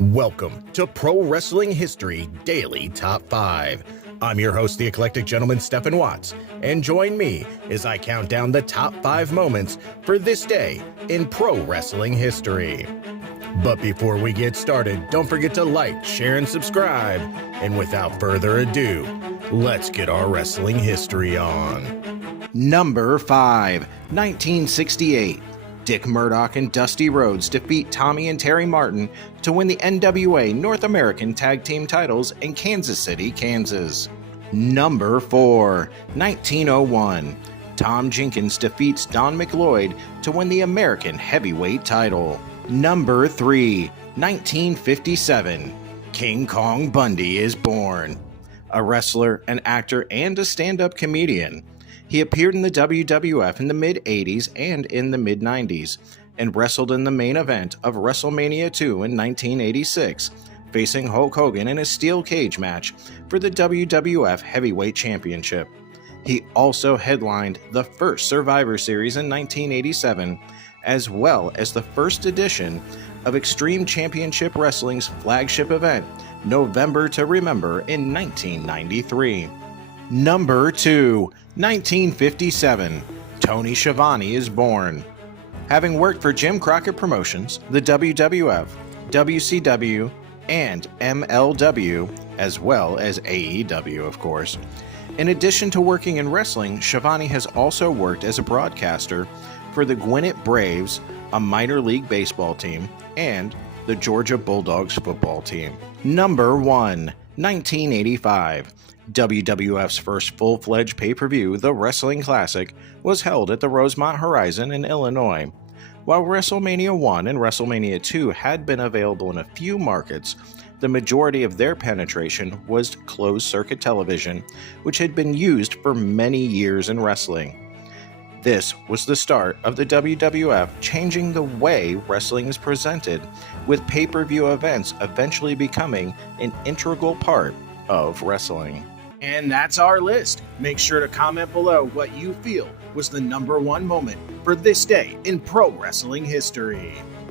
Welcome to Pro Wrestling History Daily Top 5. I'm your host, the eclectic gentleman, Stephen Watts, and join me as I count down the top 5 moments for this day in pro wrestling history. But before we get started, don't forget to like, share, and subscribe. And without further ado, let's get our wrestling history on. Number 5, 1968. Dick Murdoch and Dusty Rhodes defeat Tommy and Terry Martin to win the NWA North American Tag Team titles in Kansas City, Kansas. Number 4, 1901. Tom Jenkins defeats Don McLeod to win the American Heavyweight title. Number 3, 1957. King Kong Bundy is born. A wrestler, an actor, and a stand-up comedian. He appeared in the WWF in the mid-80s and in the mid-90s, and wrestled in the main event of WrestleMania 2 in 1986, facing Hulk Hogan in a steel cage match for the WWF Heavyweight Championship. He also headlined the first Survivor Series in 1987, as well as the first edition of Extreme Championship Wrestling's flagship event, November to Remember, in 1993. Number 2, 1957. Tony Schiavone is born. Having worked for Jim Crockett Promotions, the WWF, WCW, and MLW, as well as AEW, of course. In addition to working in wrestling, Schiavone has also worked as a broadcaster for the Gwinnett Braves, a minor league baseball team, and the Georgia Bulldogs football team. Number 1, 1985. WWF's first full-fledged pay-per-view, The Wrestling Classic, was held at the Rosemont Horizon in Illinois. While WrestleMania 1 and WrestleMania 2 had been available in a few markets, the majority of their penetration was closed-circuit television, which had been used for many years in wrestling. This was the start of the WWF changing the way wrestling is presented, with pay-per-view events eventually becoming an integral part of wrestling. And that's our list. Make sure to comment below what you feel was the number 1 moment for this day in pro wrestling history.